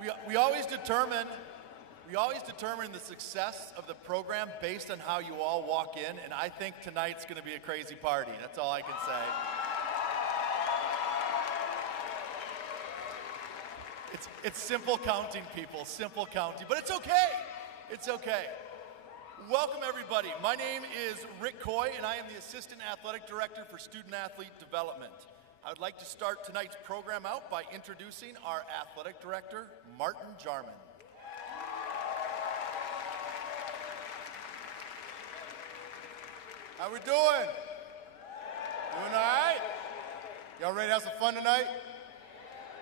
We always determine the success of the program based on how you all walk in, and I think tonight's going to be a crazy party. That's all I can say. It's simple counting, people, simple counting, but it's okay. It's okay. Welcome, everybody. My name is Rick Coy, and I am the Assistant Athletic Director for Student Athlete Development. I would like to start tonight's program out by introducing our Athletic Director, Martin Jarman. How we doing? Doing all right? Y'all ready to have some fun tonight?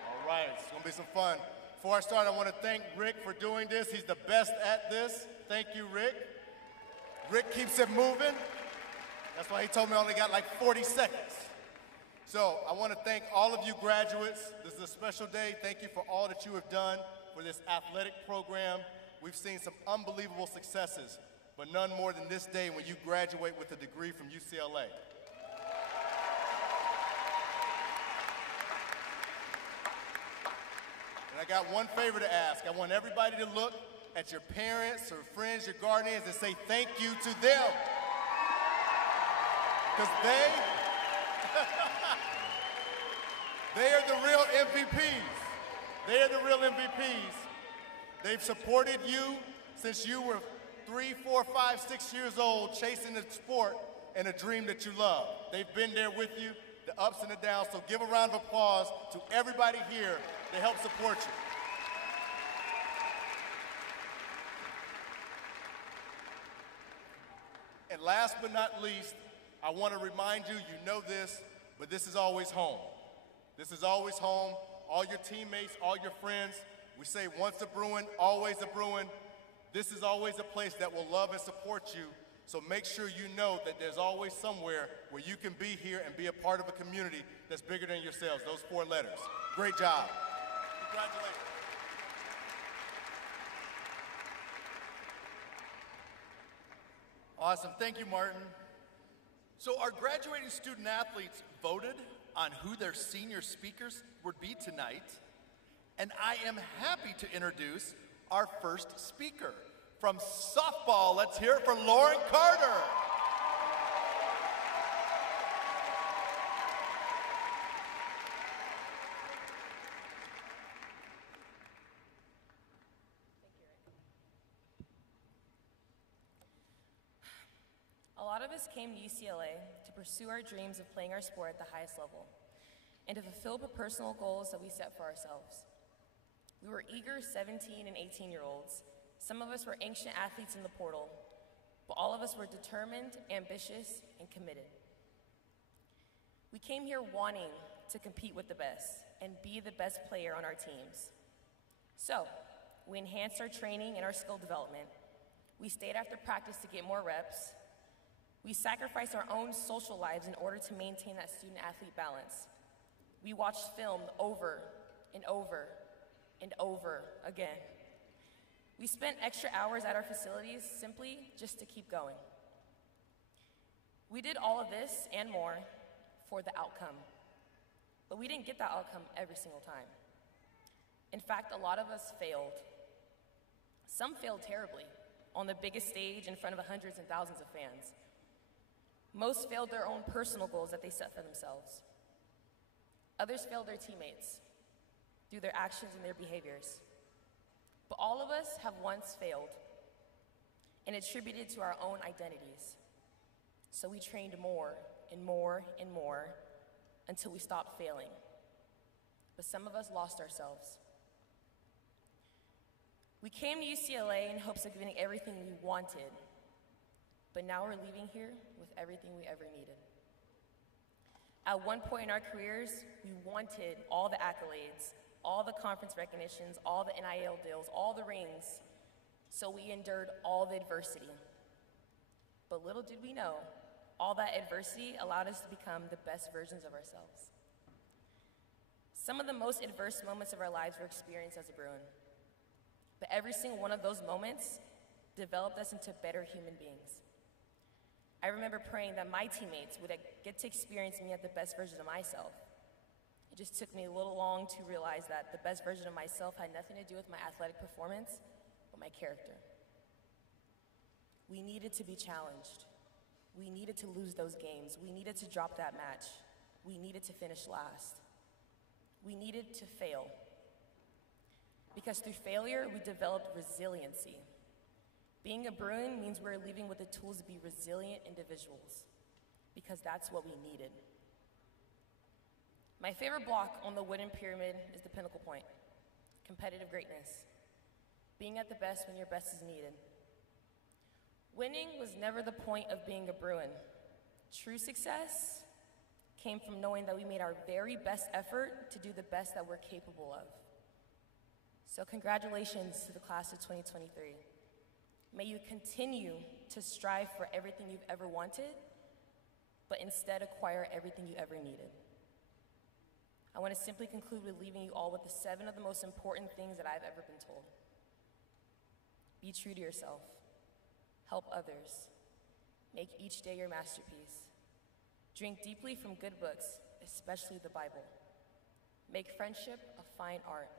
All right, it's gonna be some fun. Before I start, I want to thank Rick for doing this. He's the best at this. Thank you, Rick. Rick keeps it moving. That's why he told me I only got like 40 seconds. So I want to thank all of you graduates. This is a special day. Thank you for all that you have done for this athletic program. We've seen some unbelievable successes, but none more than this day when you graduate with a degree from UCLA. And I got one favor to ask. I want everybody to look at your parents or friends, your guardians, and say thank you to them. Because they are the real MVPs. They are the real MVPs. They've supported you since you were 3, 4, 5, 6 years old, chasing the sport and a dream that you love. They've been there with you, the ups and the downs. So give a round of applause to everybody here to help support you. And last but not least, I want to remind you, you know this, but this is always home. This is always home. All your teammates, all your friends, we say once a Bruin, always a Bruin. This is always a place that will love and support you. So make sure you know that there's always somewhere where you can be here and be a part of a community that's bigger than yourselves, those 4 letters. Great job. Congratulations. Awesome. Thank you, Martin. So our graduating student athletes voted on who their senior speakers would be tonight, and I am happy to introduce our first speaker. From softball, let's hear it for Lauren Carter. A lot of us came to UCLA to pursue our dreams of playing our sport at the highest level and to fulfill the personal goals that we set for ourselves. We were eager 17 and 18-year-olds. Some of us were ancient athletes in the portal, but all of us were determined, ambitious, and committed. We came here wanting to compete with the best and be the best player on our teams. So, we enhanced our training and our skill development. We stayed after practice to get more reps. We sacrificed our own social lives in order to maintain that student-athlete balance. We watched film over and over and over again. We spent extra hours at our facilities simply just to keep going. We did all of this and more for the outcome, but we didn't get that outcome every single time. In fact, a lot of us failed. Some failed terribly on the biggest stage in front of hundreds and thousands of fans. Most failed their own personal goals that they set for themselves. Others failed their teammates through their actions and their behaviors. But all of us have once failed and attributed to our own identities. So we trained more and more and more until we stopped failing. But some of us lost ourselves. We came to UCLA in hopes of getting everything we wanted, but now we're leaving here with everything we ever needed. At one point in our careers, we wanted all the accolades, all the conference recognitions, all the NIL deals, all the rings, so we endured all the adversity. But little did we know, all that adversity allowed us to become the best versions of ourselves. Some of the most adverse moments of our lives were experienced as a Bruin, but every single one of those moments developed us into better human beings. I remember praying that my teammates would get to experience me at the best version of myself. It just took me a little long to realize that the best version of myself had nothing to do with my athletic performance, but my character. We needed to be challenged. We needed to lose those games. We needed to drop that match. We needed to finish last. We needed to fail. Because through failure, we developed resiliency. Being a Bruin means we're leaving with the tools to be resilient individuals, because that's what we needed. My favorite block on the wooden pyramid is the pinnacle point, competitive greatness, being at the best when your best is needed. Winning was never the point of being a Bruin. True success came from knowing that we made our very best effort to do the best that we're capable of. So congratulations to the class of 2023. May you continue to strive for everything you've ever wanted, but instead acquire everything you ever needed. I want to simply conclude with leaving you all with the 7 of the most important things that I've ever been told. Be true to yourself. Help others. Make each day your masterpiece. Drink deeply from good books, especially the Bible. Make friendship a fine art.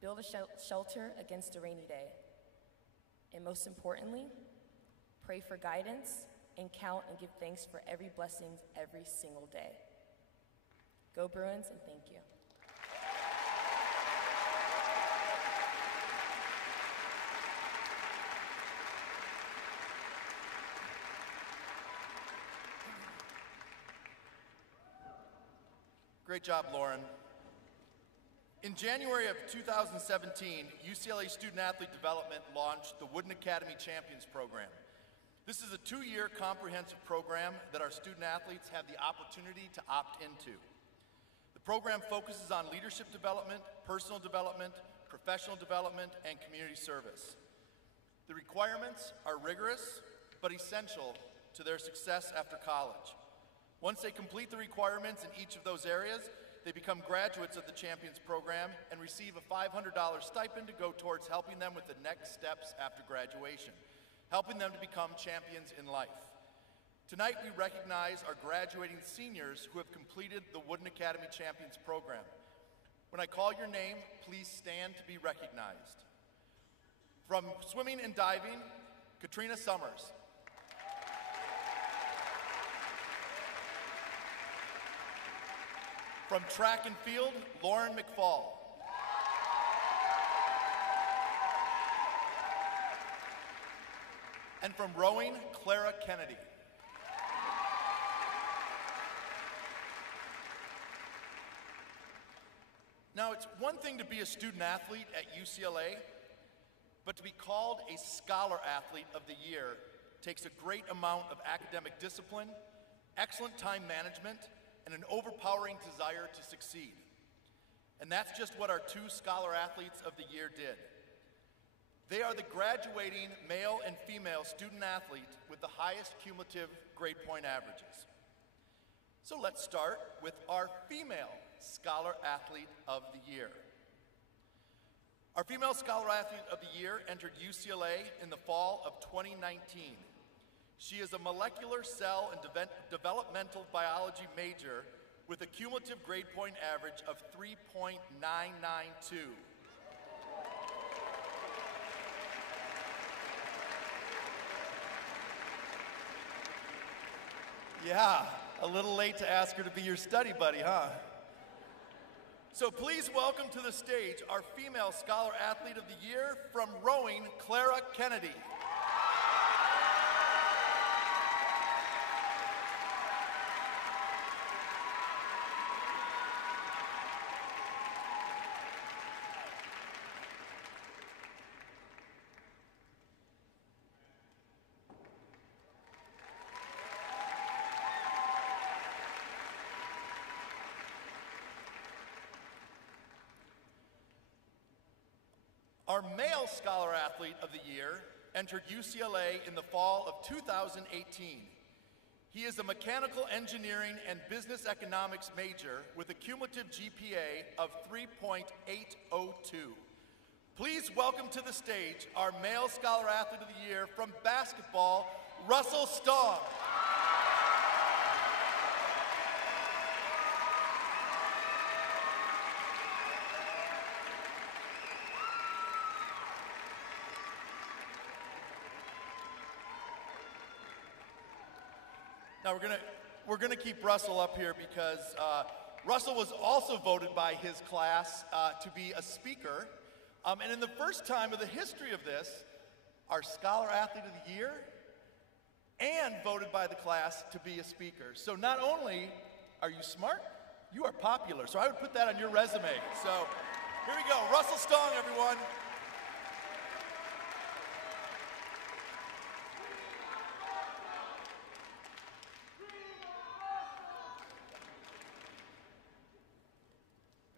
Build a shelter against a rainy day. And most importantly, pray for guidance and count and give thanks for every blessing every single day. Go Bruins, and thank you. Great job, Lauren. In January of 2017, UCLA Student Athlete Development launched the Wooden Academy Champions Program. This is a 2-year comprehensive program that our student athletes have the opportunity to opt into. The program focuses on leadership development, personal development, professional development, and community service. The requirements are rigorous, but essential to their success after college. Once they complete the requirements in each of those areas, they become graduates of the Champions Program and receive a $500 stipend to go towards helping them with the next steps after graduation, helping them to become champions in life. Tonight, we recognize our graduating seniors who have completed the Wooden Academy Champions Program. When I call your name, please stand to be recognized. From swimming and diving, Katrina Summers. From track and field, Lauren McFall. And from rowing, Clara Kennedy. Now, it's one thing to be a student athlete at UCLA, but to be called a Scholar Athlete of the Year takes a great amount of academic discipline, excellent time management, and an overpowering desire to succeed. And that's just what our 2 Scholar Athletes of the Year did. They are the graduating male and female student athlete with the highest cumulative grade point averages. So let's start with our female Scholar Athlete of the Year. Our female Scholar Athlete of the Year entered UCLA in the fall of 2019. She is a molecular cell and developmental biology major with a cumulative grade point average of 3.992. Yeah, a little late to ask her to be your study buddy, huh? So please welcome to the stage our female Scholar Athlete of the Year from rowing, Clara Kennedy. Our male Scholar Athlete of the Year entered UCLA in the fall of 2018. He is a mechanical engineering and business economics major with a cumulative GPA of 3.802. Please welcome to the stage our male Scholar Athlete of the Year from basketball, Russell Stong. Now we're gonna keep Russell up here because Russell was also voted by his class to be a speaker. And in the first time of the history of this, our Scholar Athlete of the Year and voted by the class to be a speaker. So not only are you smart, you are popular. So I would put that on your resume. So here we go, Russell Stong, everyone.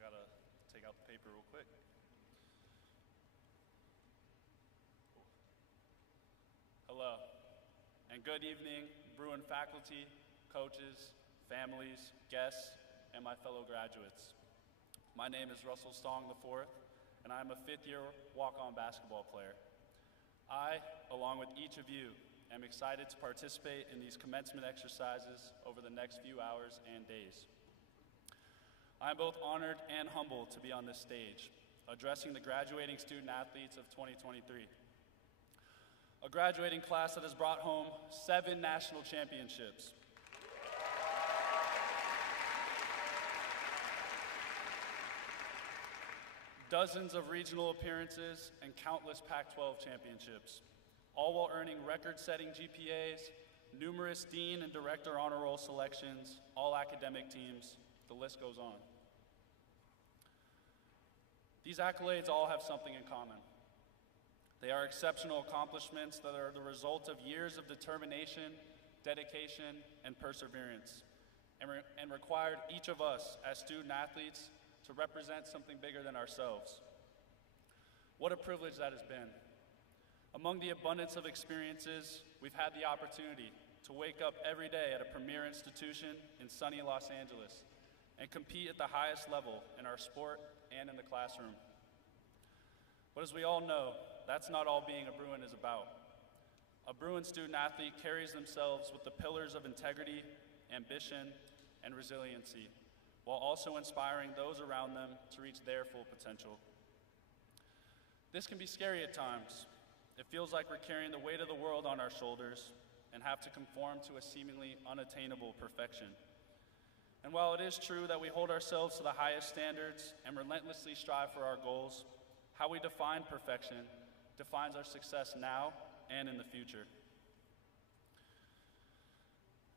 Gotta take out the paper real quick. Hello, and good evening, Bruin faculty, coaches, families, guests, and my fellow graduates. My name is Russell Stong IV, and I'm a fifth-year walk-on basketball player. I, along with each of you, am excited to participate in these commencement exercises over the next few hours and days. I'm both honored and humbled to be on this stage, addressing the graduating student athletes of 2023. A graduating class that has brought home 7 national championships. Dozens of regional appearances and countless Pac-12 championships, all while earning record-setting GPAs, numerous dean and director honor roll selections, all academic teams, the list goes on. These accolades all have something in common. They are exceptional accomplishments that are the result of years of determination, dedication, and perseverance, and required each of us as student athletes to represent something bigger than ourselves. What a privilege that has been. Among the abundance of experiences, we've had the opportunity to wake up every day at a premier institution in sunny Los Angeles and compete at the highest level in our sport and in the classroom. But as we all know, that's not all being a Bruin is about. A Bruin student athlete carries themselves with the pillars of integrity, ambition, and resiliency, while also inspiring those around them to reach their full potential. This can be scary at times. It feels like we're carrying the weight of the world on our shoulders and have to conform to a seemingly unattainable perfection. And while it is true that we hold ourselves to the highest standards and relentlessly strive for our goals, how we define perfection defines our success now and in the future.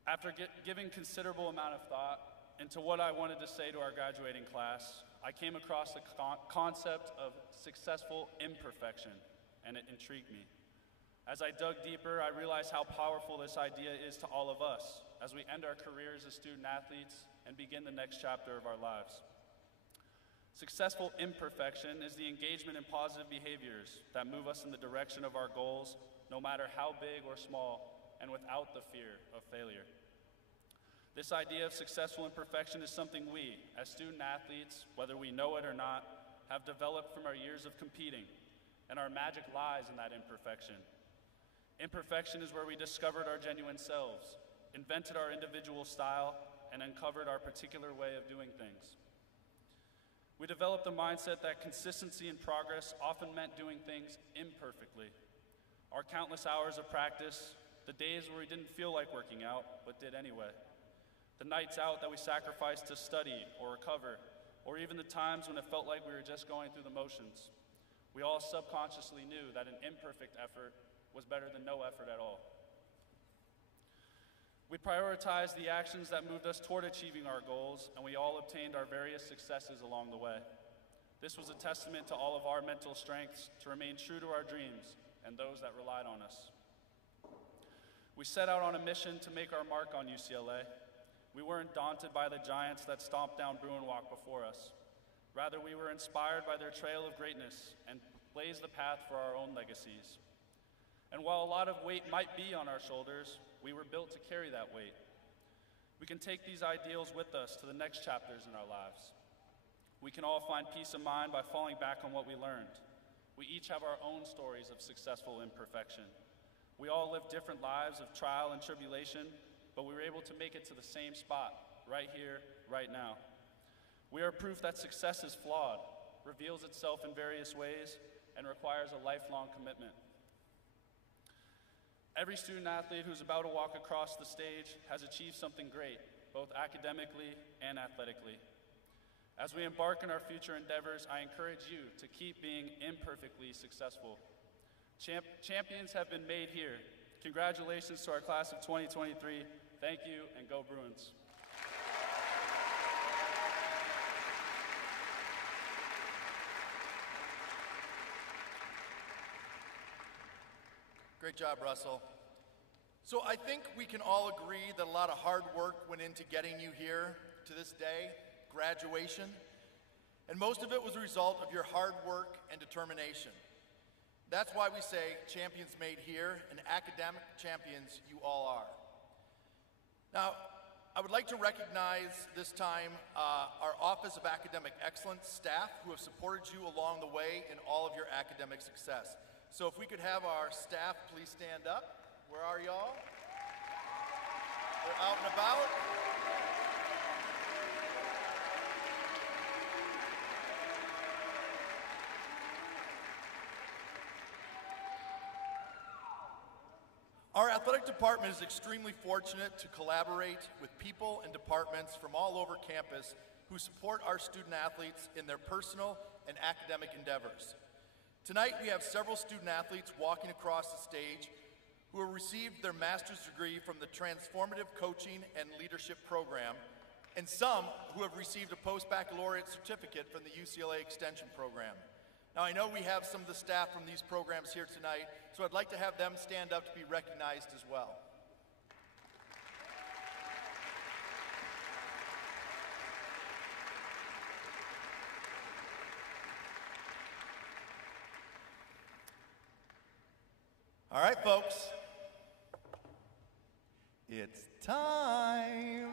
After giving considerable amount of thought into what I wanted to say to our graduating class, I came across the concept of successful imperfection, and it intrigued me. As I dug deeper, I realized how powerful this idea is to all of us as we end our careers as student athletes and begin the next chapter of our lives. Successful imperfection is the engagement in positive behaviors that move us in the direction of our goals, no matter how big or small, and without the fear of failure. This idea of successful imperfection is something we, as student athletes, whether we know it or not, have developed from our years of competing, and our magic lies in that imperfection. Imperfection is where we discovered our genuine selves, invented our individual style, and uncovered our particular way of doing things. We developed the mindset that consistency and progress often meant doing things imperfectly. Our countless hours of practice, the days where we didn't feel like working out, but did anyway. The nights out that we sacrificed to study or recover, or even the times when it felt like we were just going through the motions. We all subconsciously knew that an imperfect effort was better than no effort at all. We prioritized the actions that moved us toward achieving our goals, and we all obtained our various successes along the way. This was a testament to all of our mental strengths to remain true to our dreams and those that relied on us. We set out on a mission to make our mark on UCLA. We weren't daunted by the giants that stomped down Bruin Walk before us. Rather, we were inspired by their trail of greatness and blazed the path for our own legacies. And while a lot of weight might be on our shoulders, we were built to carry that weight. We can take these ideals with us to the next chapters in our lives. We can all find peace of mind by falling back on what we learned. We each have our own stories of successful imperfection. We all live different lives of trial and tribulation, but we were able to make it to the same spot, right here, right now. We are proof that success is flawed, reveals itself in various ways, and requires a lifelong commitment. Every student athlete who's about to walk across the stage has achieved something great, both academically and athletically. As we embark on our future endeavors, I encourage you to keep being imperfectly successful. Champions have been made here. Congratulations to our class of 2023. Thank you, and go Bruins. Great job, Russell. So I think we can all agree that a lot of hard work went into getting you here to this day, graduation, and most of it was a result of your hard work and determination. That's why we say champions made here, and academic champions you all are. Now, I would like to recognize this time our Office of Academic Excellence staff who have supported you along the way in all of your academic success. So if we could have our staff please stand up. Where are y'all? They're out and about. Our athletic department is extremely fortunate to collaborate with people and departments from all over campus who support our student athletes in their personal and academic endeavors. Tonight, we have several student athletes walking across the stage who have received their master's degree from the Transformative Coaching and Leadership Program, and some who have received a post-baccalaureate certificate from the UCLA Extension Program. Now, I know we have some of the staff from these programs here tonight, so I'd like to have them stand up to be recognized as well. All right, folks, it's time.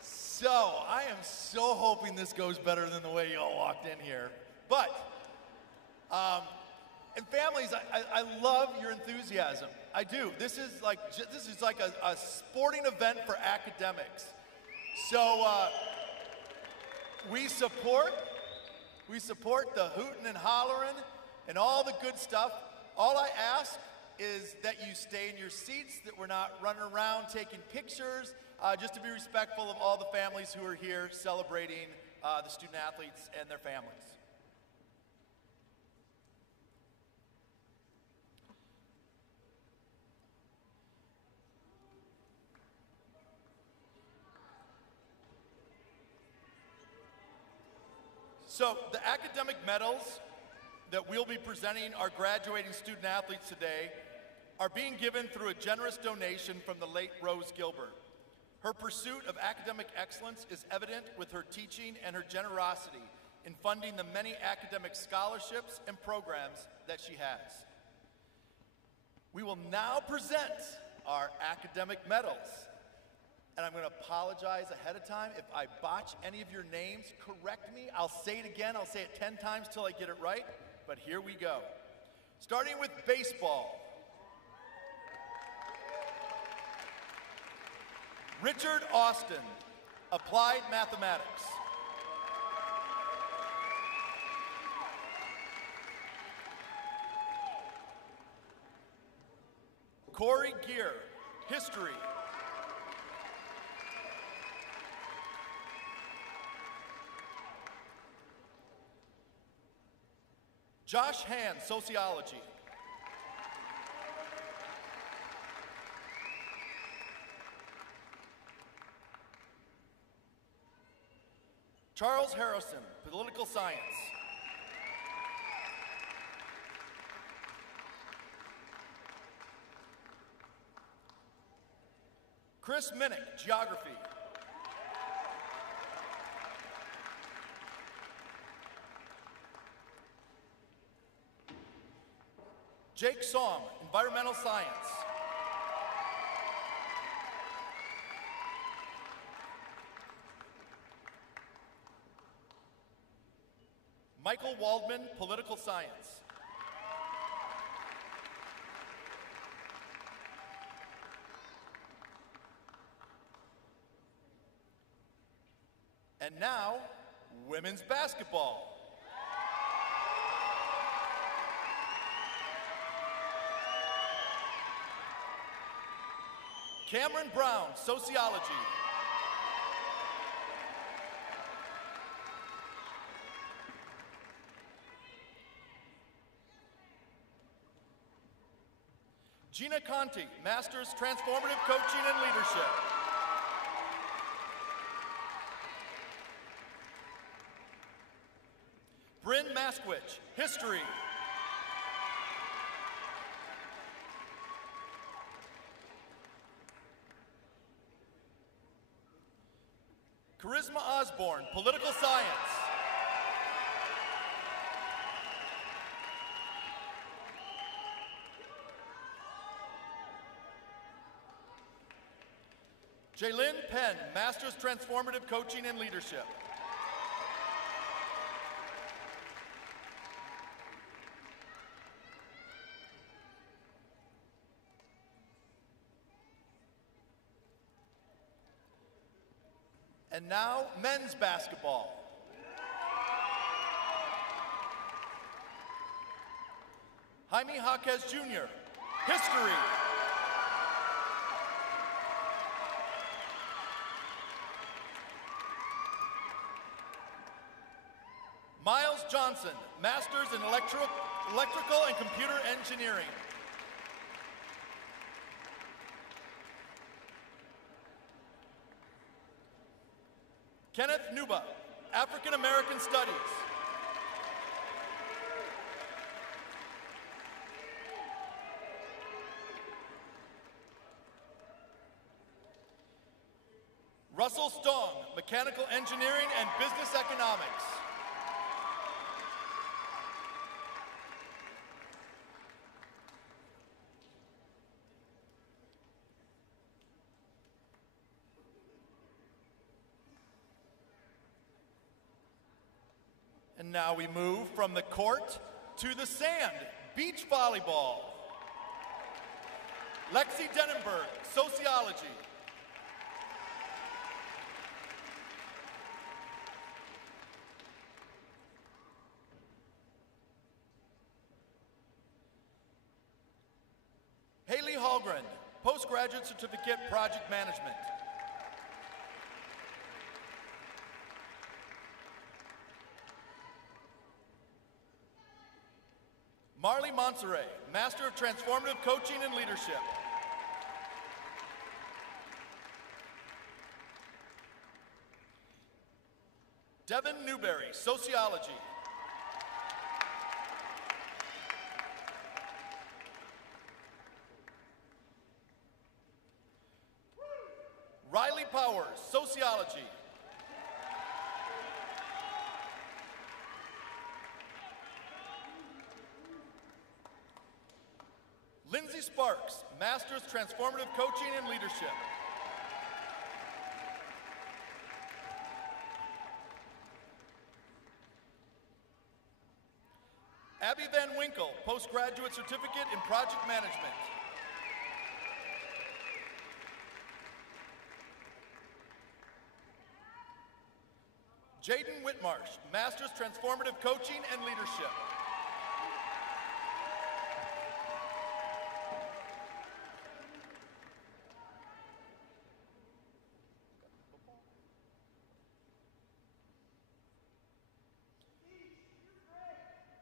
So, I am so hoping this goes better than the way y'all walked in here. But, and families, I love your enthusiasm. I do. This is like a sporting event for academics. So, we support the hooting and hollering and all the good stuff. All I ask is that you stay in your seats, that we're not running around taking pictures, just to be respectful of all the families who are here celebrating the student athletes and their families. So the academic medals that we'll be presenting our graduating student athletes today are being given through a generous donation from the late Rose Gilbert. Her pursuit of academic excellence is evident with her teaching and her generosity in funding the many academic scholarships and programs that she has. We will now present our academic medals. And I'm going to apologize ahead of time. If I botch any of your names, correct me. I'll say it again. I'll say it 10 times till I get it right. But here we go. Starting with baseball. Richard Austin, Applied Mathematics. Corey Gear, History. Josh Hand, Sociology. Charles Harrison, Political Science. Chris Minnick, Geography. Jake Song, Environmental Science. Michael Waldman, Political Science. And now, women's basketball. Cameron Brown, sociology. Gina Conti, Master's Transformative Coaching and Leadership. Bryn Maskwich, History. Charisma Osborne, Political Science. Jaylyn Penn, Master's Transformative Coaching and Leadership. And now, men's basketball. Jaime Jaquez Jr., History. Miles Johnson, Master's in Electrical and Computer Engineering. Kenneth Nuba, African American Studies. Russell Stong, Mechanical Engineering and Business Economics. And now we move from the court to the sand, beach volleyball. Lexi Denenberg, sociology. Haley Hallgren, postgraduate certificate, project management. Marley Monserrat, Master of Transformative Coaching and Leadership. Devin Newberry, sociology. Riley Powers, sociology. Lindsay Sparks, Master's Transformative Coaching and Leadership. Abby Van Winkle, Postgraduate Certificate in Project Management. Jaden Whitmarsh, Master's Transformative Coaching and Leadership.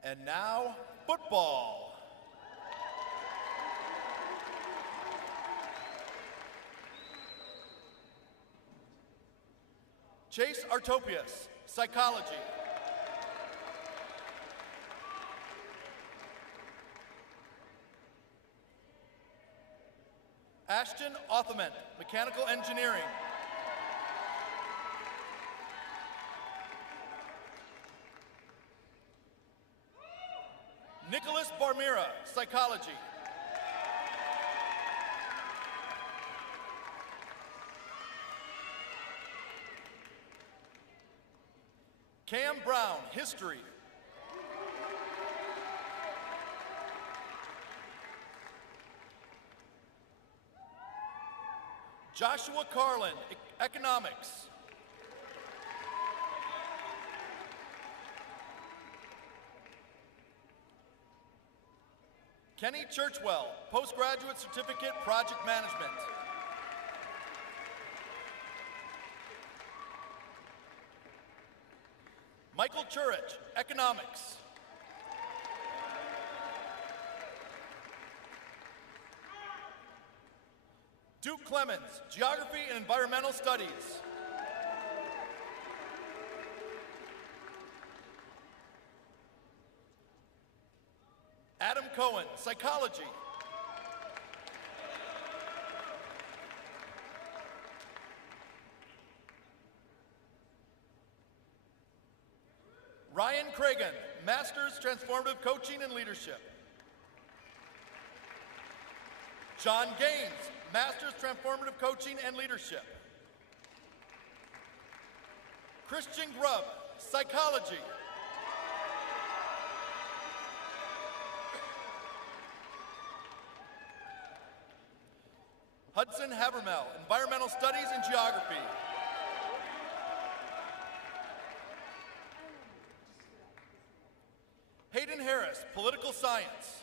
And now, football. Chase Artopius, psychology. Ashton Othman, mechanical engineering. Nicholas Barmira, psychology. Cam Brown, history. Joshua Carlin, economics. Kenny Churchwell, postgraduate certificate, project management. Churich, economics. Duke Clemens, geography and environmental studies. Adam Cohen, psychology. Ryan Cragen, master's transformative coaching and leadership. John Gaines, master's transformative coaching and leadership. Christian Grubb, psychology. Hudson Habermel, environmental studies and geography. Hayden Harris, political science.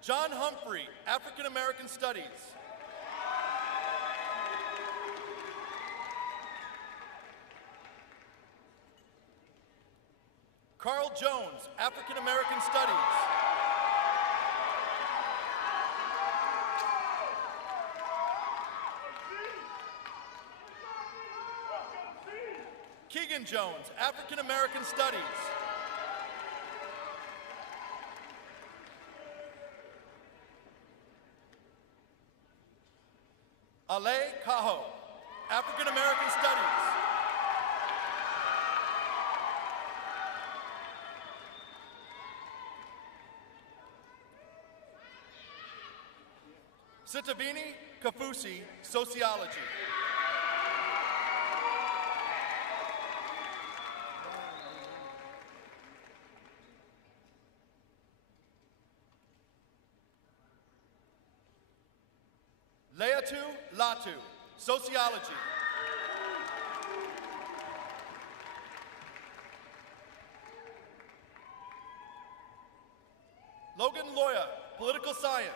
John Humphrey, African American studies. Carl Jones, African American studies. Keegan Jones, African American studies. Ale Cajo, African American studies. Sitabini Kafusi, sociology. Leatu Latu, sociology. Logan Loya, political science.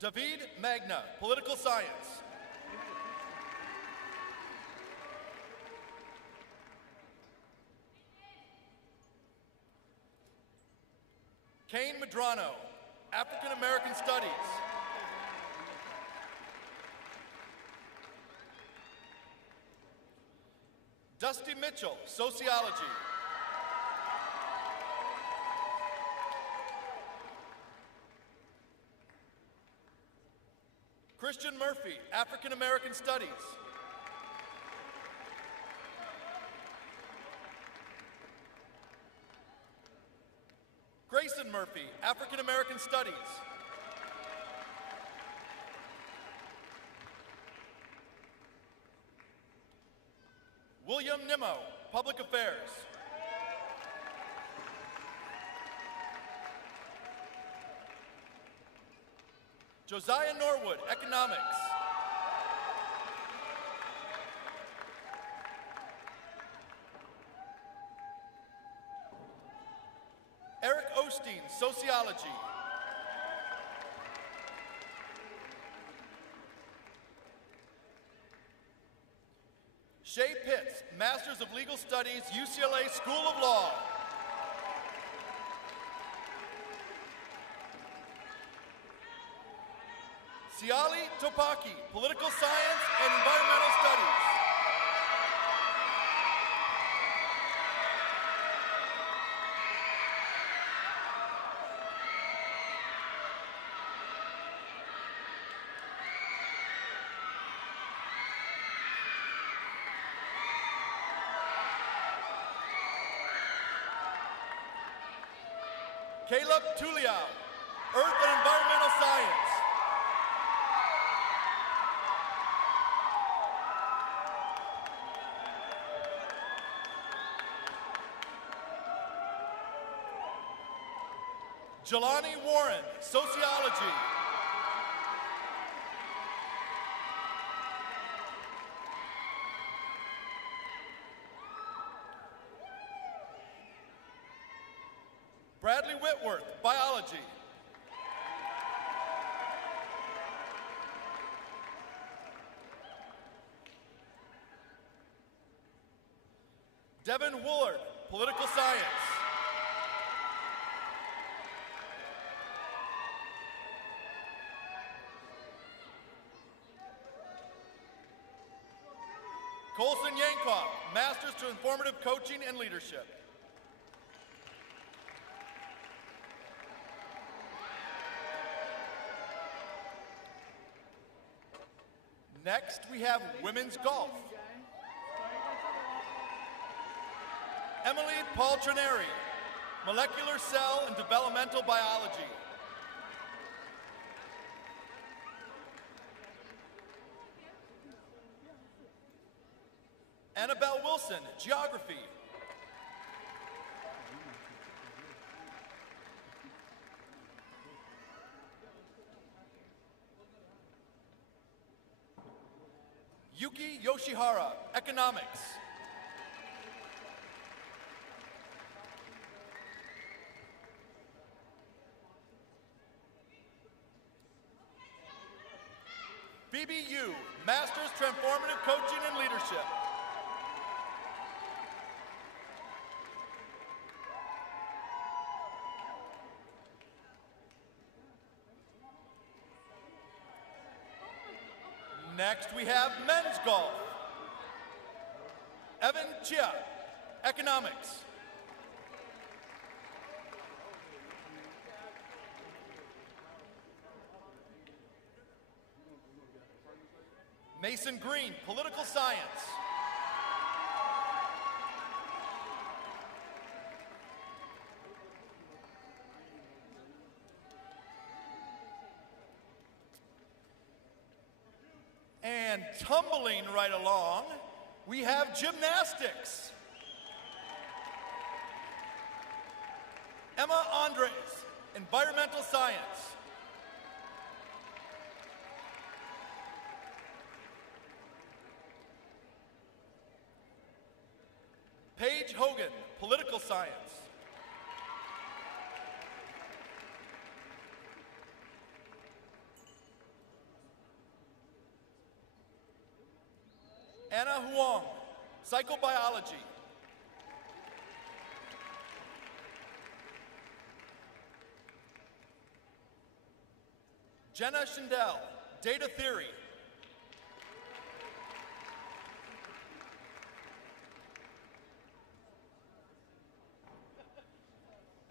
David Magna, political science. Kane Medrano, African American studies. Dusty Mitchell, sociology. Christian Murphy, African American studies. Grayson Murphy, African American studies. William Nimmo, public affairs. Josiah Norwood, economics. Eric Osteen, sociology. Shay Pitts, Masters of Legal Studies, UCLA School of Law. Siali Topaki, political science and environmental studies. Caleb Tuliau, Earth and Environmental Science. Jelani Warren, sociology. Bradley Whitworth, biology. Devin Woolard, political science. Colson Yankoff, Masters Transformative Coaching and Leadership. Next, we have women's golf. Emily Paltrineri, molecular cell and developmental biology. Annabelle Wilson, geography. Yuki Yoshihara, economics. Phoebe Yu, Masters Transformative Coaching and Leadership. Next, we have men's golf. Evan Chia, economics. Mason Green, political science. And tumbling right along, we have gymnastics. Emma Andres, environmental science. Paige Hogan, political science. Anna Huang, psychobiology. Jenna Schindel, data theory.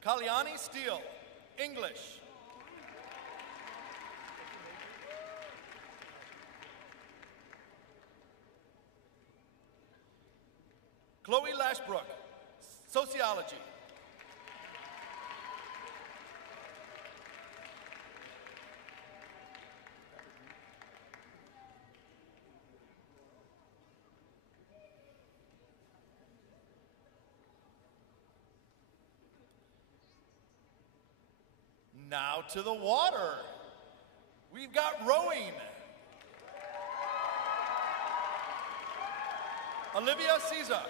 Kalyani Steele, English. Chloe Lashbrook, sociology. Now to the water. We've got rowing. Olivia Caesar,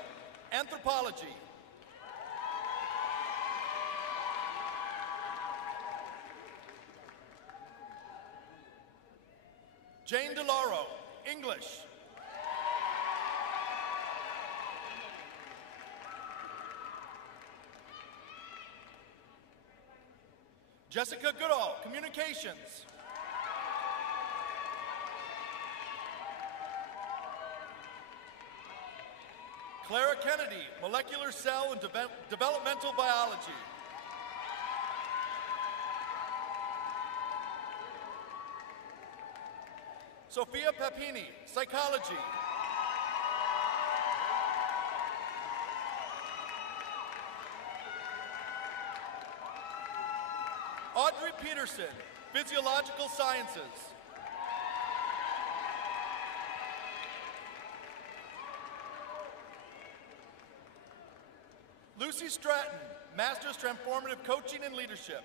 anthropology. Jane DeLauro, English. Jessica Goodall, communications. Clara Kennedy, molecular cell and developmental biology. Sophia Papini, psychology. Audrey Peterson, physiological sciences. Lucy Stratton, Masters Transformative Coaching and Leadership.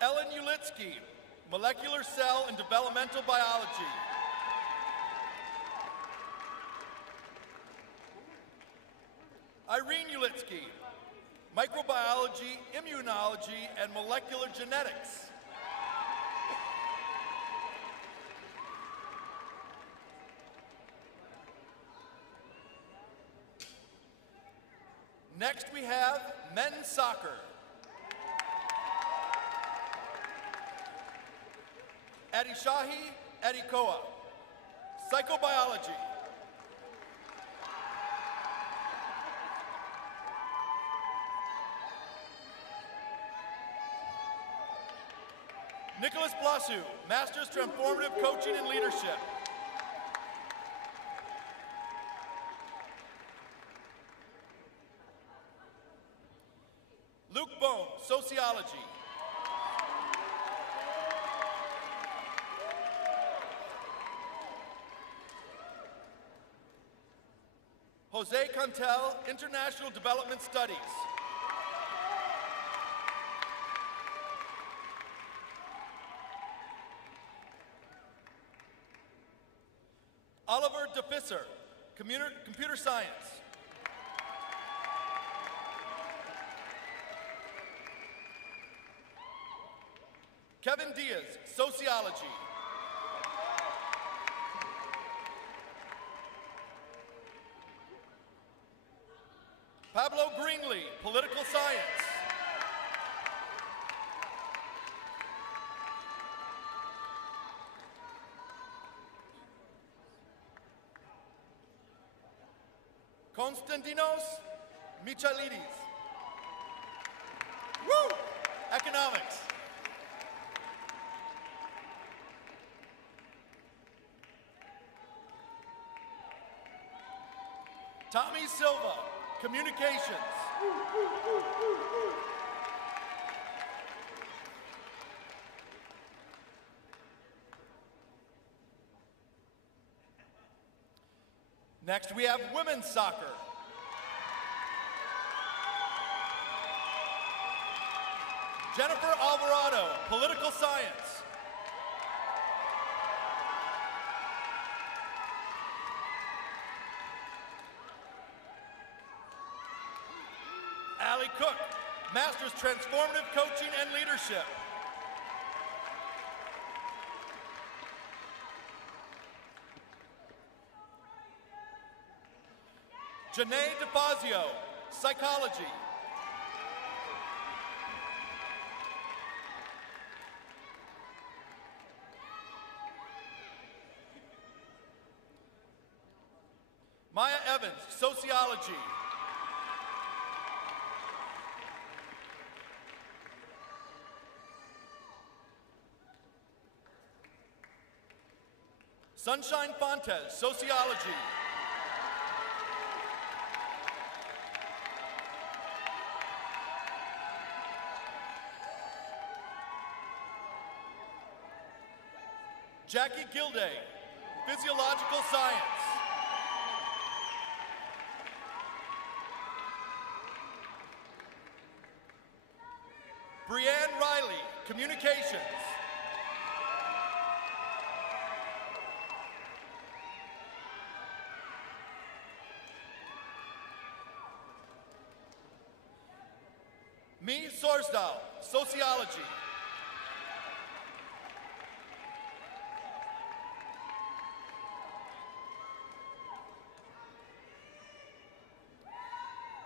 Ellen Ulitsky, Molecular Cell and Developmental Biology. Irene Ulitsky, Microbiology, Immunology, and Molecular Genetics. Next we have men's soccer. Adishahi Adikoa, Psychobiology. Nicholas Blasu, Master's Transformative Coaching and Leadership. Luke Bone, Sociology. Jose Cantel, International Development Studies. Oliver DeFisser, Computer Science. Kevin Diaz, Sociology. Pablo Greenlee, Political Science. Konstantinos Michalidis. Woo! Economics. Tommy Silva, Communications. Next, we have women's soccer. Jennifer Alvarado, Political Science. Allie Cook, Master's Transformative Coaching and Leadership. Janae DeFazio, Psychology. Maya Evans, Sociology. Sunshine Fontes, Sociology. Jackie Gilday, Physiological Science. Brianne Riley, Communications. Me Sorsdal, Sociology.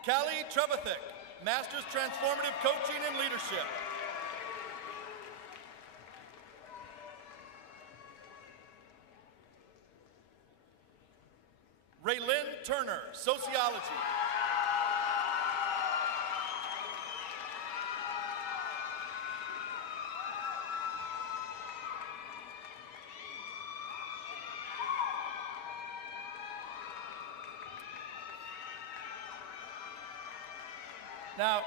Callie Trevethick, Master's Transformative Coaching and Leadership. Raylyn Turner, Sociology. Now,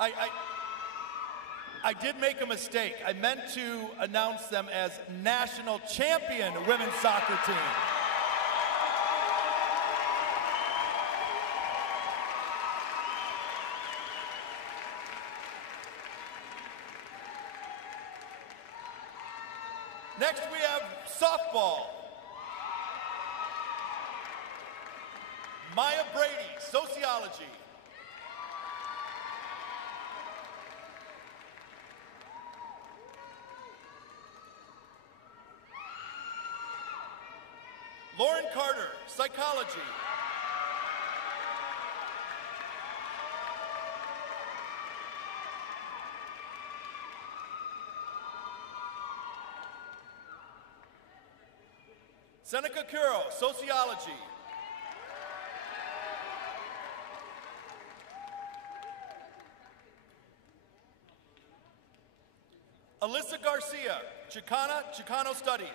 I did make a mistake. I meant to announce them as national champion women's soccer team. Next we have softball. Maya Brady, sociology. Lauren Carter, psychology. Seneca Curo, sociology. Alyssa Garcia, Chicano studies.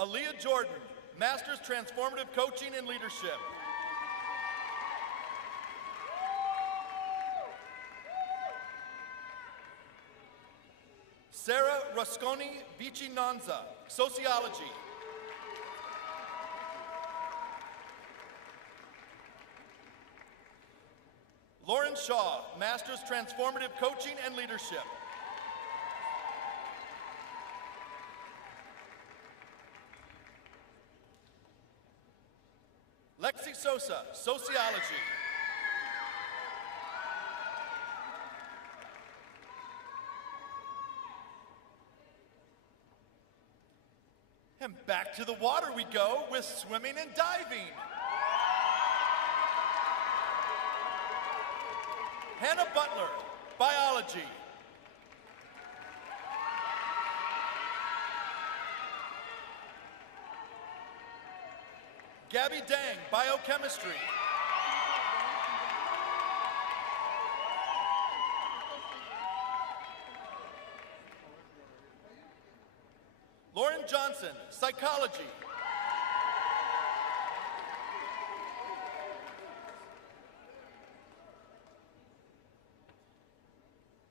Aaliyah Jordan, Master's Transformative Coaching and Leadership. Sarah Rusconi Vichinanza, sociology. Lauren Shaw, Master's Transformative Coaching and Leadership. Lexi Sosa, sociology. And back to the water we go with swimming and diving. Hannah Butler, biology. Gabby Dang, biochemistry. Lauren Johnson, psychology.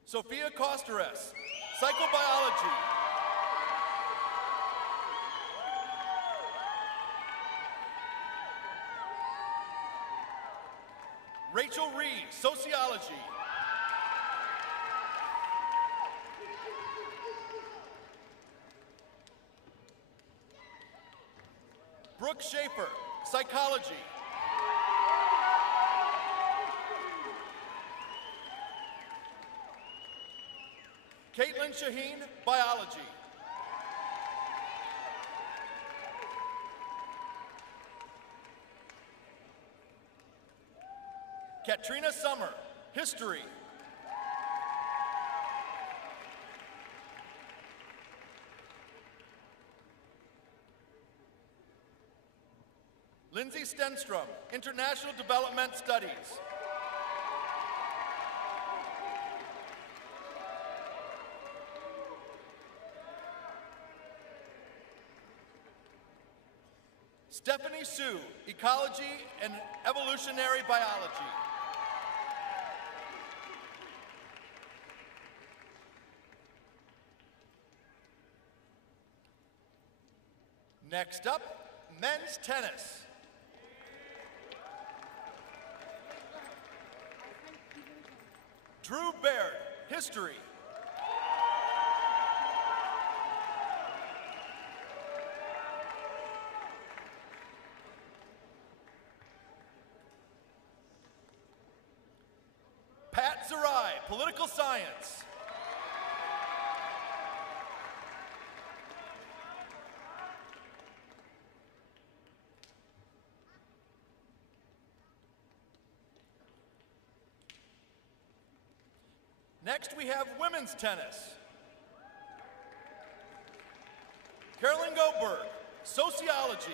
Sophia Costares, psychobiology. Rachel Reed, sociology. Brooke Schaefer, psychology. Caitlin Shaheen, biology. Katrina Summer, history. Lindsay Stenstrom, international development studies. Stephanie Sue, ecology and evolutionary biology. Next up, men's tennis. Drew Baird, history. Pat Zarai, political science. Next, we have women's tennis. Carolyn Goldberg, sociology.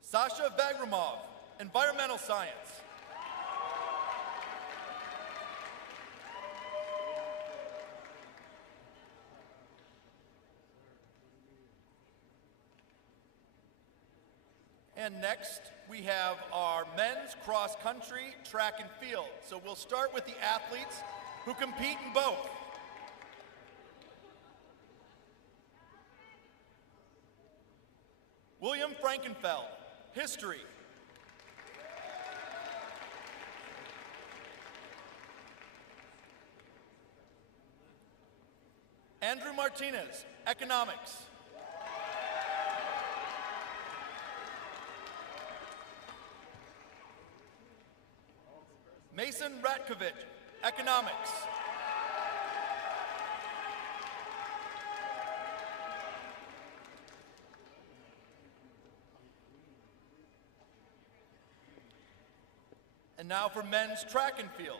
Sasha Vagramov, environmental science. And next, we have our men's cross country, track and field. So we'll start with the athletes who compete in both. Frankenfeld, history. Andrew Martinez, economics. Mason Ratkovich, economics. And now for men's track and field.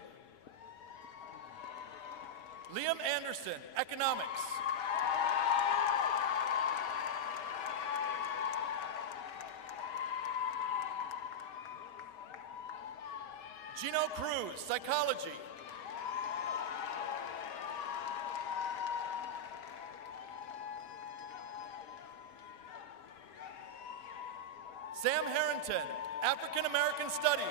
Liam Anderson, economics. Gino Cruz, psychology. Sam Harrington, African American studies.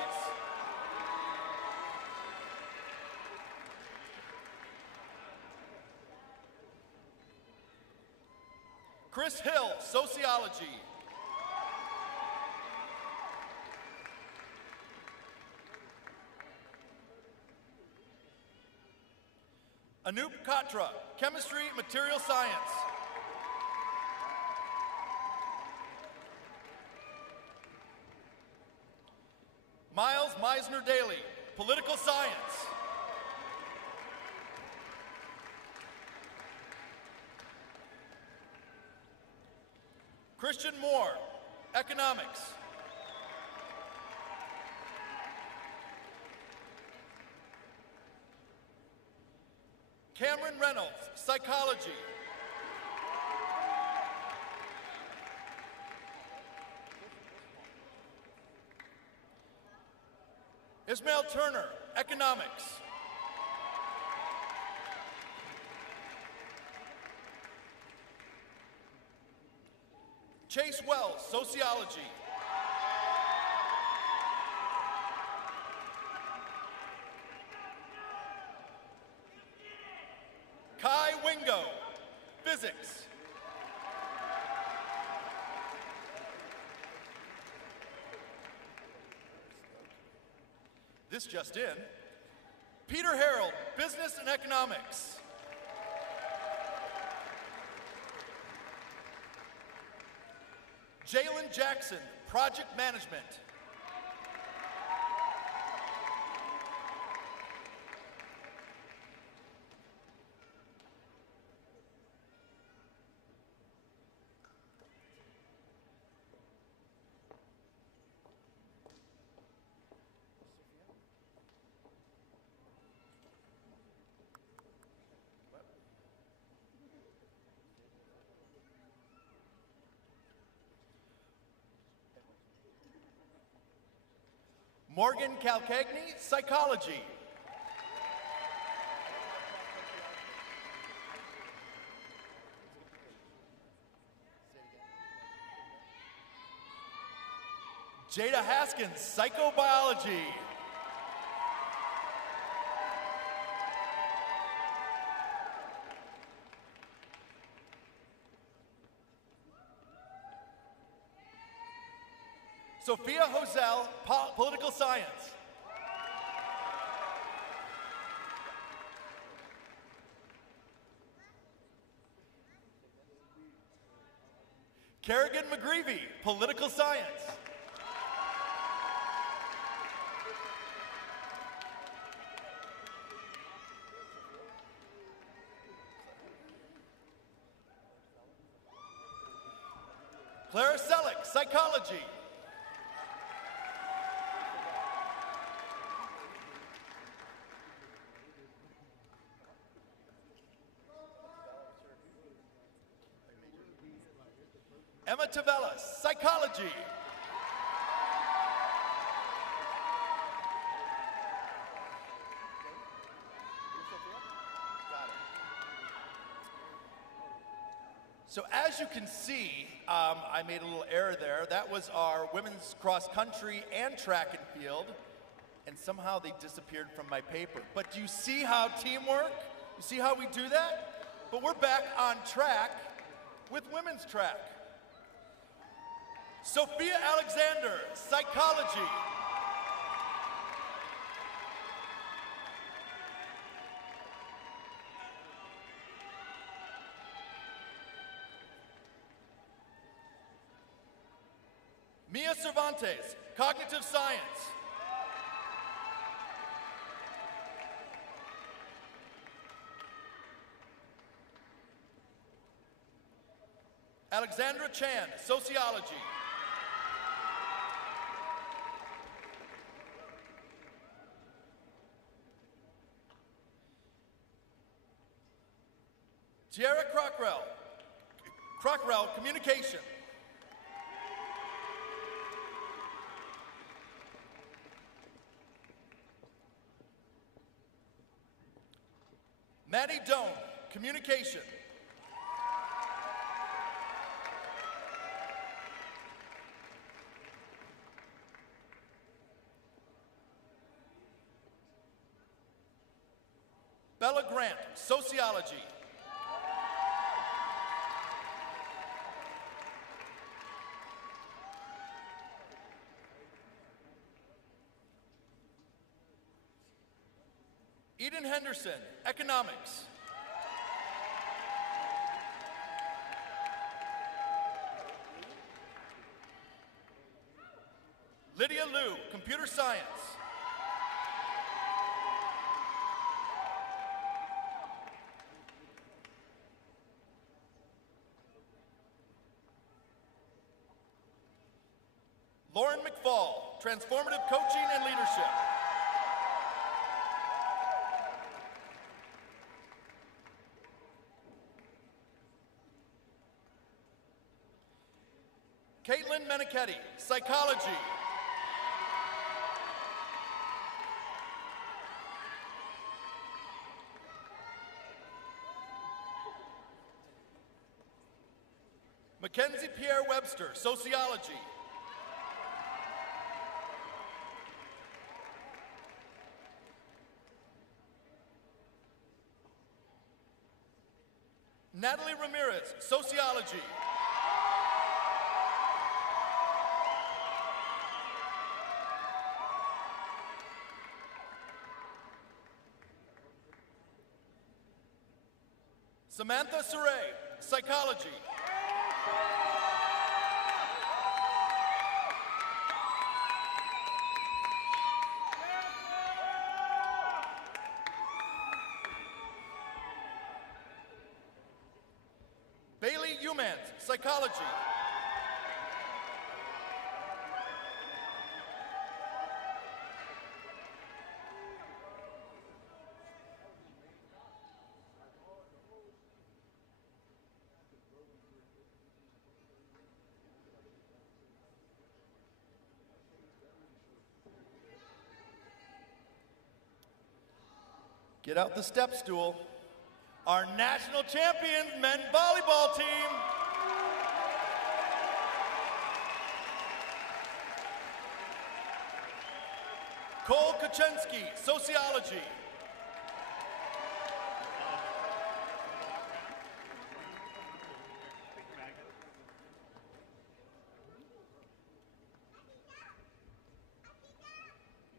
Chris Hill, sociology. Anup Katra, chemistry, material science. Miles Meisner-Daly, political science. Christian Moore, economics. Cameron Reynolds, psychology. Ismail Turner, economics. Chase Wells, sociology. Kai Wingo, physics. This just in. Peter Harold, business and economics. Jalen Jackson, project management. Morgan Calcagni, psychology. Jada Haskins, psychobiology. Sophia Hosel, political science. Kerrigan McGreevy, political science. Clara Selleck, psychology. Emma Tavelas, psychology. So as you can see, I made a little error there. That was our women's cross country and track and field, and somehow they disappeared from my paper. But do you see how teamwork? You see how we do that? But we're back on track with women's track. Sophia Alexander, psychology. Mia Cervantes, cognitive science. Alexandra Chan, sociology. Tiara Crockrell, communication. Maddie Doan, communication. Bella Grant, sociology. Eden Henderson, economics. Lydia Liu, computer science. Lauren McFall, transformative coaching and leadership. Caitlin Menichetti, psychology. Mackenzie Pierre Webster, sociology. Natalie Ramirez, sociology. Samantha Saray, psychology. Bailey Humans, psychology. Get out the step stool. Our national champions men's volleyball team. Cole Kaczynski, sociology.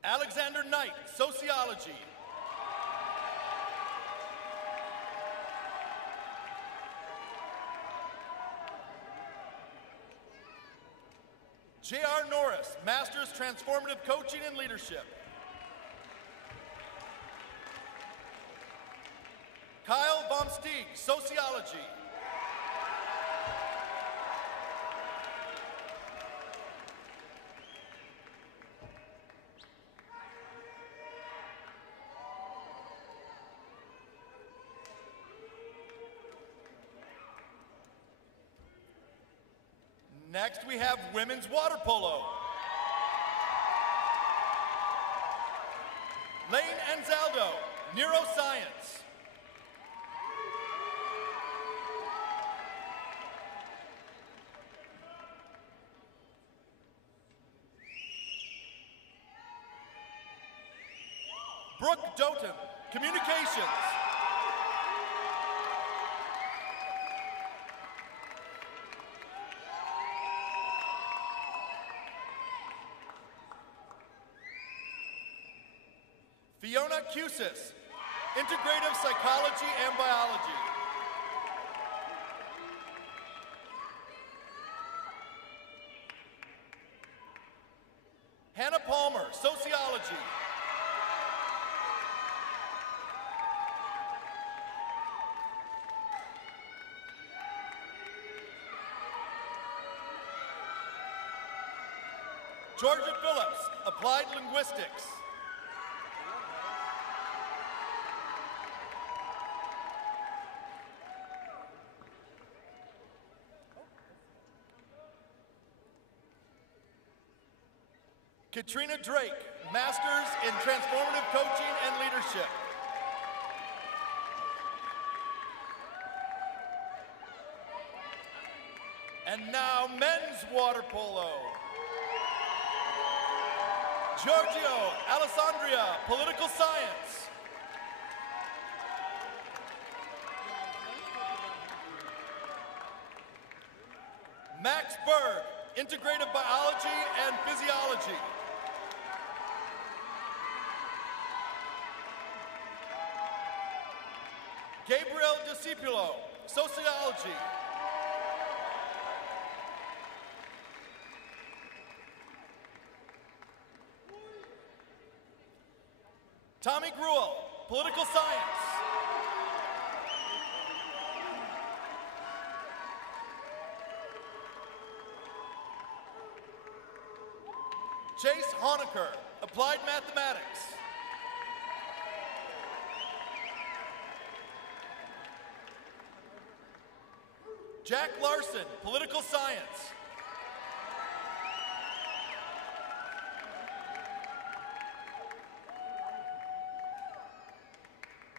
Alexander Knight, sociology. J.R. Norris, Master's Transformative Coaching and Leadership. Kyle Vomsteeg, sociology. Next, we have women's water polo. Lane Anzaldo, neuroscience. Brooke Doughton, communications. Fiona Cusis, integrative psychology and biology. Hannah Palmer, sociology. Georgia Phillips, applied linguistics. Katrina Drake, Masters in Transformative Coaching and Leadership. And now, men's water polo. Giorgio Alessandria, Political Science. Max Berg, Integrative Biology and Physiology. Gabriel Discipulo, Sociology. Tommy Gruel, Political Science. Chase Honecker, Applied Mathematics. Jack Larson, Political Science.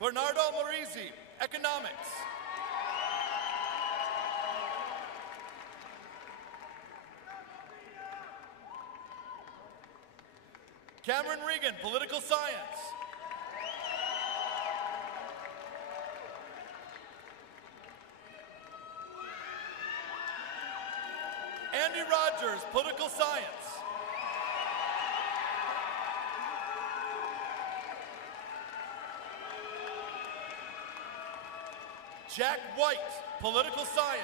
Bernardo Morizi, Economics. Cameron Regan, Political Science. Andy Rogers, Political Science. Jack White, Political Science.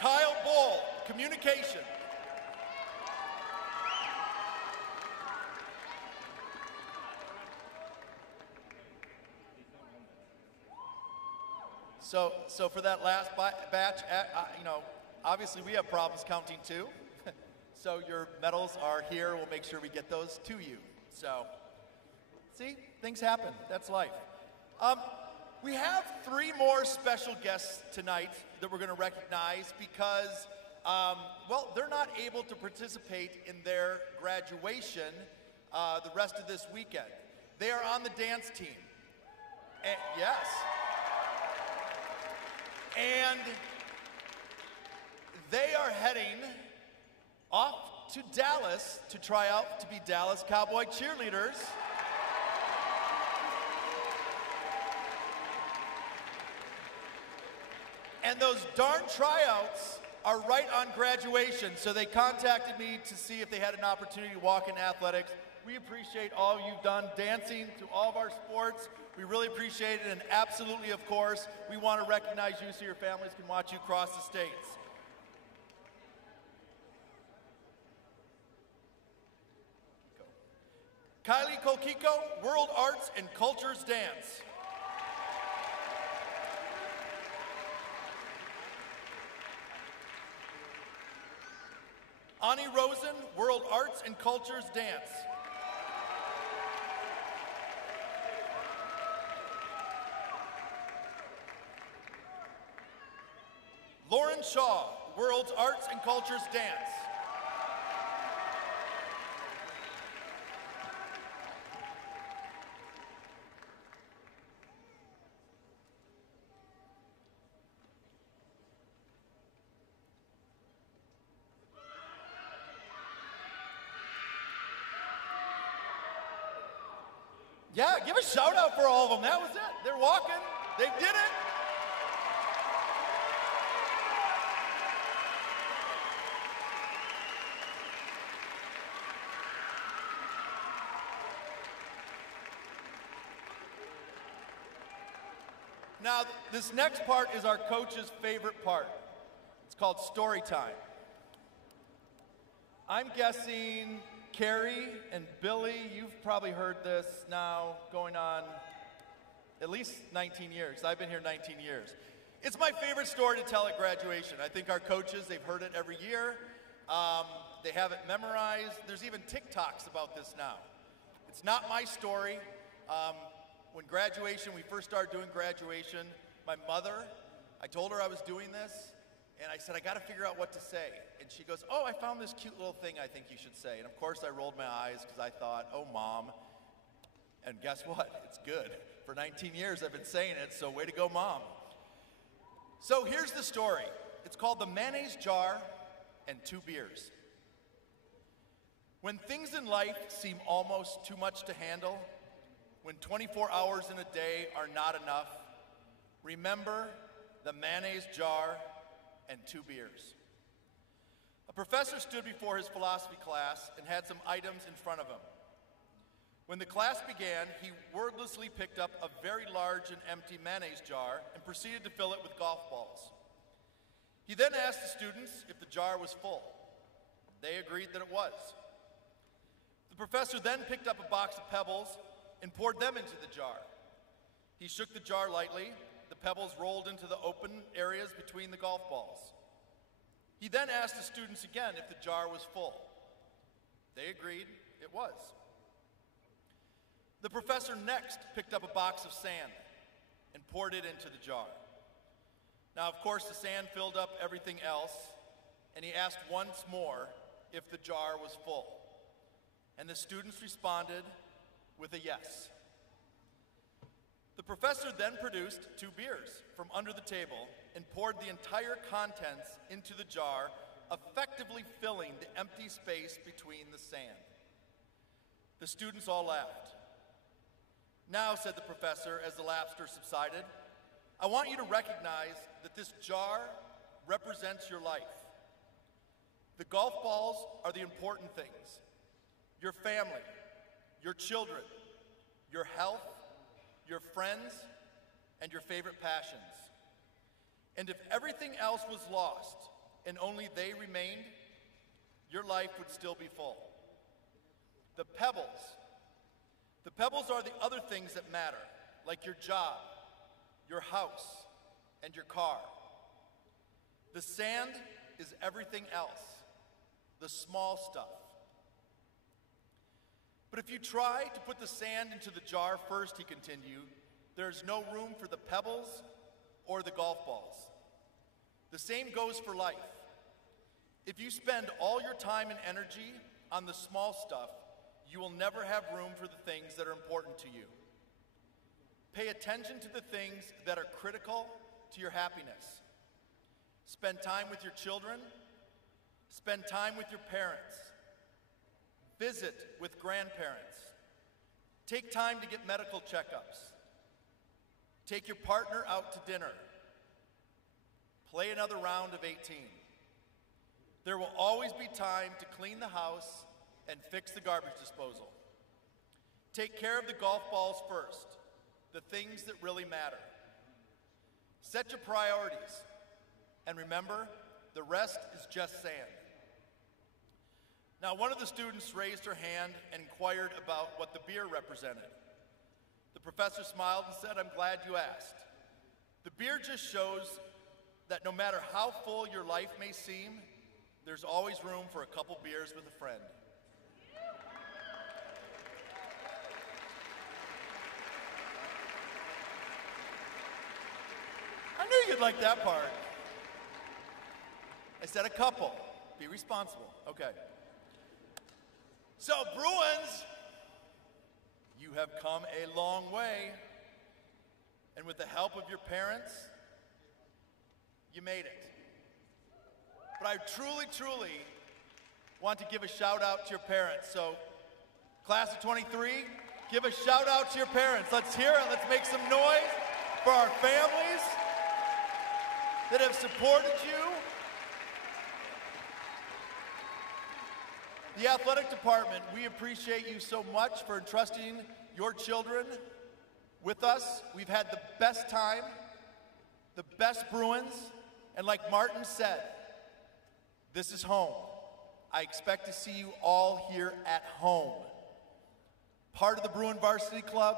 Kyle Ball, Communication. So for that last batch, obviously we have problems counting too. So your medals are here. We'll make sure we get those to you. So, see, things happen. That's life. We have 3 more special guests tonight that we're going to recognize because, they're not able to participate in their graduation the rest of this weekend. They are on the dance team. Yes. And they are heading off to Dallas to try out to be Dallas Cowboy cheerleaders. And those darn tryouts are right on graduation, so they contacted me to see if they had an opportunity to walk in athletics. We appreciate all you've done dancing to all of our sports. We really appreciate it, and absolutely, of course, we want to recognize you so your families can watch you cross the states. Kylie Kokiko, World Arts and Cultures Dance. Ani Rosen, World Arts and Cultures Dance. Lauren Shaw, World Arts and Cultures Dance. Yeah, give a shout out for all of them. That was it. They're walking. They did it. Now, this next part is our coach's favorite part. It's called story time. I'm guessing Carrie and Billy, you've probably heard this now going on at least 19 years. I've been here 19 years. It's my favorite story to tell at graduation. I think our coaches, they've heard it every year. They have it memorized. There's even TikToks about this now. It's not my story. When graduation, we first started doing graduation, my mother, I told her I was doing this, and I said, I got to figure out what to say. And she goes, oh, I found this cute little thing I think you should say. And of course, I rolled my eyes because I thought, oh, Mom. And guess what? It's good. For 19 years, I've been saying it, so way to go, Mom. So here's the story. It's called The Mayonnaise Jar and Two Beers. When things in life seem almost too much to handle, when 24 hours in a day are not enough, remember the mayonnaise jar and two beers. A professor stood before his philosophy class and had some items in front of him. When the class began, he wordlessly picked up a very large and empty mayonnaise jar and proceeded to fill it with golf balls. He then asked the students if the jar was full. They agreed that it was. The professor then picked up a box of pebbles and poured them into the jar. He shook the jar lightly. The pebbles rolled into the open areas between the golf balls. He then asked the students again if the jar was full. They agreed it was. The professor next picked up a box of sand and poured it into the jar. Now, of course, the sand filled up everything else, and he asked once more if the jar was full. And the students responded with a yes. The professor then produced two beers from under the table and poured the entire contents into the jar, effectively filling the empty space between the sand. The students all laughed. Now, said the professor as the laughter subsided, I want you to recognize that this jar represents your life. The golf balls are the important things. Your family, your children, your health, your friends, and your favorite passions. And if everything else was lost and only they remained, your life would still be full. The pebbles are the other things that matter, like your job, your house, and your car. The sand is everything else, the small stuff. But if you try to put the sand into the jar first, he continued, there's no room for the pebbles or the golf balls. The same goes for life. If you spend all your time and energy on the small stuff, you will never have room for the things that are important to you. Pay attention to the things that are critical to your happiness. Spend time with your children. Spend time with your parents. Visit with grandparents. Take time to get medical checkups. Take your partner out to dinner. Play another round of 18. There will always be time to clean the house and fix the garbage disposal. Take care of the golf balls first, the things that really matter. Set your priorities, and remember, the rest is just sand. Now, one of the students raised her hand and inquired about what the beer represented. The professor smiled and said, I'm glad you asked. The beer just shows that no matter how full your life may seem, there's always room for a couple beers with a friend. I knew you'd like that part. I said a couple. Be responsible. Okay. So, Bruins, you have come a long way. And with the help of your parents, you made it. But I truly, truly want to give a shout out to your parents. So, class of 23, give a shout out to your parents. Let's hear it. Let's make some noise for our families that have supported you. The athletic department, we appreciate you so much for entrusting your children with us. We've had the best time the best Bruins, and like Martin said, this is home. I expect to see you all here at home. Part of the Bruin Varsity Club,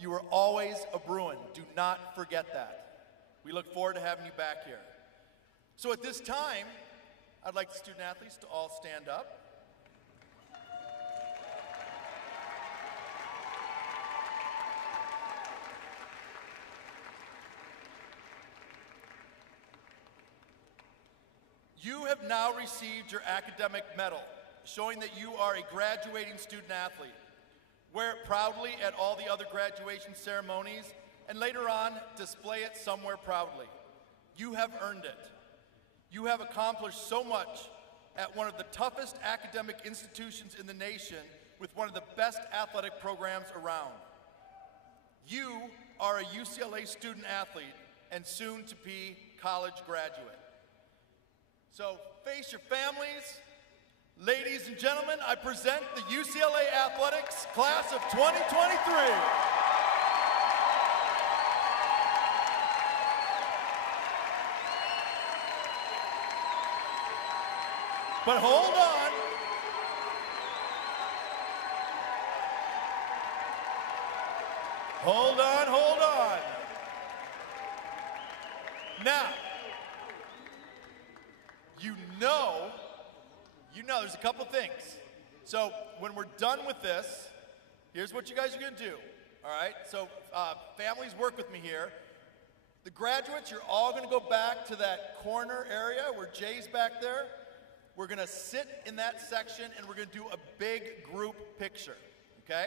you are always a Bruin. Do not forget that. We look forward to having you back here. So at this time, I'd like the student athletes to all stand up. You have now received your academic medal, showing that you are a graduating student athlete. Wear it proudly at all the other graduation ceremonies, and later on, display it somewhere proudly. You have earned it. You have accomplished so much at one of the toughest academic institutions in the nation with one of the best athletic programs around. You are a UCLA student athlete and soon to be college graduate. So face your families. Ladies and gentlemen, I present the UCLA Athletics Class of 2023. But hold on. Hold on, hold on. Now, you know there's a couple things. So when we're done with this, here's what you guys are gonna do, all right? So families, work with me here. The graduates, you're all gonna go back to that corner area where Jay's back there. We're gonna sit in that section and we're gonna do a big group picture, okay?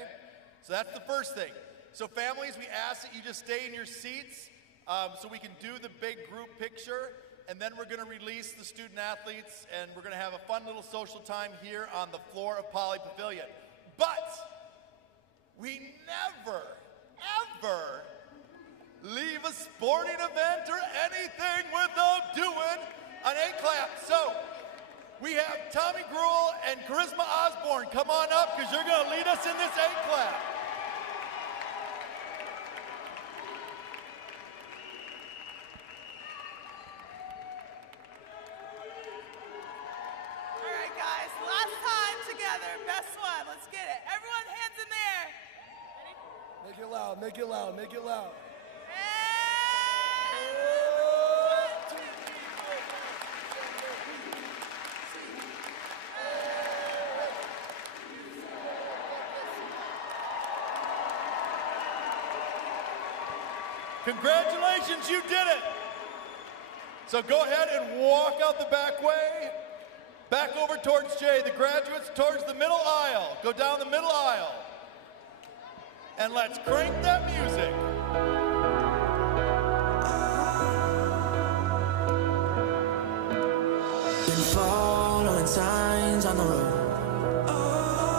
So that's the first thing. So families, we ask that you just stay in your seats so we can do the big group picture, and then we're gonna release the student athletes and we're gonna have a fun little social time here on the floor of Poly Pavilion. But we never, ever leave a sporting event or anything without doing an A-clap. So we have Tommy Gruel and Charisma Osborne. Come on up, because you're gonna lead us in this A-clap. Make it loud, make it loud, make it loud. Congratulations, you did it. So go ahead and walk out the back way, back over towards Jay. The graduates towards the middle aisle. Go down the middle aisle. And let's crank that music. Been following signs on the road,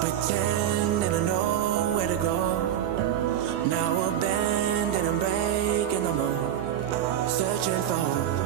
pretending I know where to go. Now abandoned and breaking the mold, searching for hope.